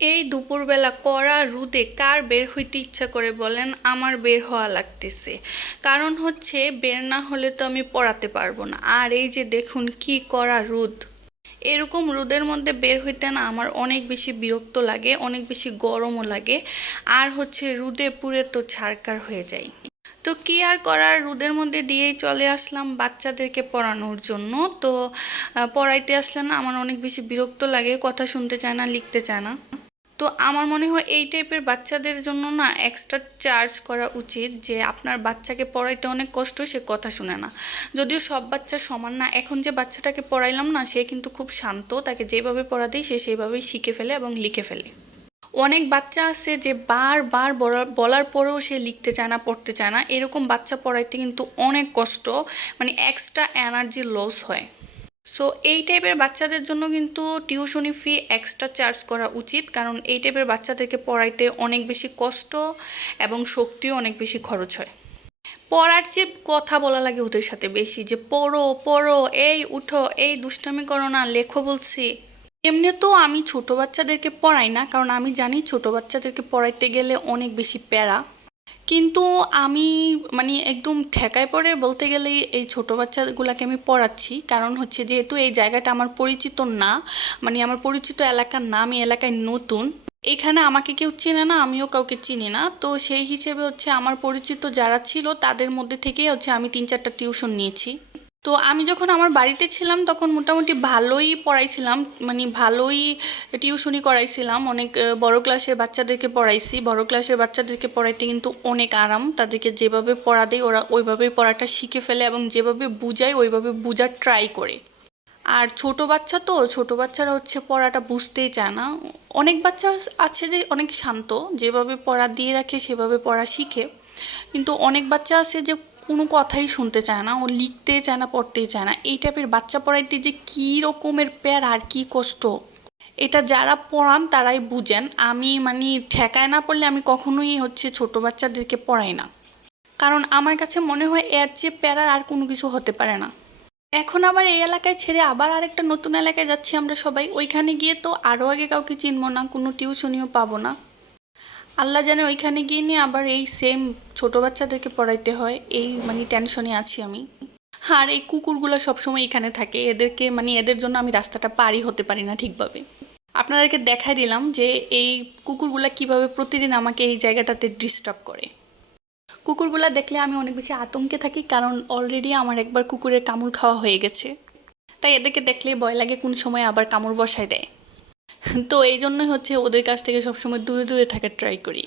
এই দুপুরবেলা কড়া রোদে কার বের হইতে ইচ্ছা করে বলেন, আমার বের হওয়া লাগতেছে। কারণ হচ্ছে, বের না হলে তো আমি পড়াতে পারব না। আর এই যে দেখুন কি করা রোদ। এরকম রোদের মধ্যে বের হইতে না আমার অনেক বেশি বিরক্ত লাগে, অনেক বেশি গরমও লাগে। আর হচ্ছে রোদে পুড়ে তো ছারকার হয়ে যায় তো কি আর করার রোদের মধ্যে দিয়েই চলে আসলাম বাচ্চাদেরকে পড়ানোর জন্য। তো পড়াইতে আসলে না আমার অনেক বেশি বিরক্ত লাগে, কথা শুনতে চায় না, লিখতে চায় না। তো আমার মনে হয় এই টাইপের বাচ্চাদের জন্য না এক্সট্রা চার্জ করা উচিত যে আপনার বাচ্চাকে পড়াইতে অনেক কষ্ট, সে কথা শুনে না। যদিও সব বাচ্চা সমান না, এখন যে বাচ্চাটাকে পড়াইলাম না, সে কিন্তু খুব শান্ত, তাকে যেভাবে পড়া দেয় সে সেইভাবেই শিখে ফেলে এবং লিখে ফেলে। অনেক বাচ্চা আছে যে বারবার বলা- বলার পরেও সে লিখতে চায় না, পড়তে চায় না। এরকম বাচ্চা পড়াইতে কিন্তু অনেক কষ্ট মানে এক্সট্রা এনার্জি লস হয়। সো এই টাইপের বাচ্চাদের জন্য কিন্তু টিউশনি ফি এক্সট্রা চার্জ করা উচিত। কারণ এই টাইপের বাচ্চাদেরকে পড়াইতে অনেক বেশি কষ্ট এবং শক্তিও অনেক বেশি খরচ হয়। পড়ার চেয়ে কথা বলা লাগে ওদের সাথে বেশি যে, পড়ো পড়ো, এই উঠো, এই দুষ্টামি করো না, লেখো বলছি। এমনি তো আমি ছোট বাচ্চাদেরকে পড়াই না, কারণ আমি জানি ছোট বাচ্চাদেরকে পড়াইতে গেলে অনেক বেশি প্যারা। কিন্তু আমি মানে একদম ঠেকায় পড়ে বলতে গেলে এই ছোট বাচ্চাগুলোকে আমি পড়াচ্ছি। কারণ হচ্ছে যেহেতু এই জায়গাটা আমার পরিচিত না মানে আমার পরিচিত এলাকার না, আমি এলাকায় নতুন। এখানে আমাকে কেউ চেনে না, আমিও কাউকে চিনি না। তো সেই হিসেবে হচ্ছে আমার পরিচিত যারা ছিল, তাদের মধ্যে থেকেই হচ্ছে আমি তিন চারটা টিউশন নিয়েছি। তো আমি যখন আমার বাড়িতে ছিলাম তখন মোটামুটি ভালোই পড়াইছিলাম মানে ভালোই টিউশনি করাইছিলাম। অনেক বড় ক্লাসের বাচ্চাদেরকে পড়াইছি। বড় ক্লাসের বাচ্চাদেরকে পড়াইতে কিন্তু অনেক আরাম। তাদেরকে যেভাবে পড়া দেয়, ওরা ওইভাবেই পড়াটা শিখে ফেলে এবং যেভাবে বুঝায়, ওইভাবে বুঝার ট্রাই করে। আর ছোট বাচ্চা তো, ছোট বাচ্চারা হচ্ছে পড়াটা বুঝতেই চায় না। অনেক বাচ্চা আছে যে, অনেক শান্ত। যেভাবে পড়া দিয়ে রাখে, সেভাবে পড়া শিখে। কিন্তু অনেক বাচ্চা আছে যে কোনো কথাই শুনতে চায় না, ও লিখতে চায় না, পড়তেই চায় না। এই টাইপের বাচ্চা পড়াইতে যে কী রকমের প্যার আর কী কষ্ট? এটা যারা পড়ান তারাই বুঝেন। আমি মানে ঠেকায় না পড়লে আমি কখনোই হচ্ছে ছোট বাচ্চাদেরকে পড়াই না। কারণ আমার কাছে মনে হয় এর চেয়ে প্যারার আর কোনো কিছু হতে পারে না। এখন আবার এই এলাকায় ছেড়ে আবার আরেকটা নতুন এলাকায় যাচ্ছি আমরা সবাই। ওইখানে গিয়ে তো আরও আগে কাউকে চিনবো না, কোনো টিউশনিও পাবো না। আল্লাহ জানে ওইখানে গিয়ে নিয়ে আবার এই সেম ছোট বাচ্চাদেরকে পড়াইতে হয়, এই মানে টেনশনে আছি আমি। আর এই কুকুরগুলো সবসময় এখানে থাকে, এদেরকে মানে এদের জন্য আমি রাস্তাটা পারই হতে পারি না ঠিকভাবে। আপনাদেরকে দেখাই দিলাম যে এই কুকুরগুলা কীভাবে প্রতিদিন আমাকে এই জায়গাটাতে ডিস্টার্ব করে। কুকুরগুলা দেখলে আমি অনেক বেশি আতঙ্কে থাকি কারণ অলরেডি আমার একবার কুকুরের কামড় খাওয়া হয়ে গেছে। তাই এদেরকে দেখলেই ভয় লাগে কোন সময় আবার কামড় বসায় দেয়। তো এই জন্যই হচ্ছে ওদের কাছ থেকে সবসময় দূরে দূরে থাকার ট্রাই করি।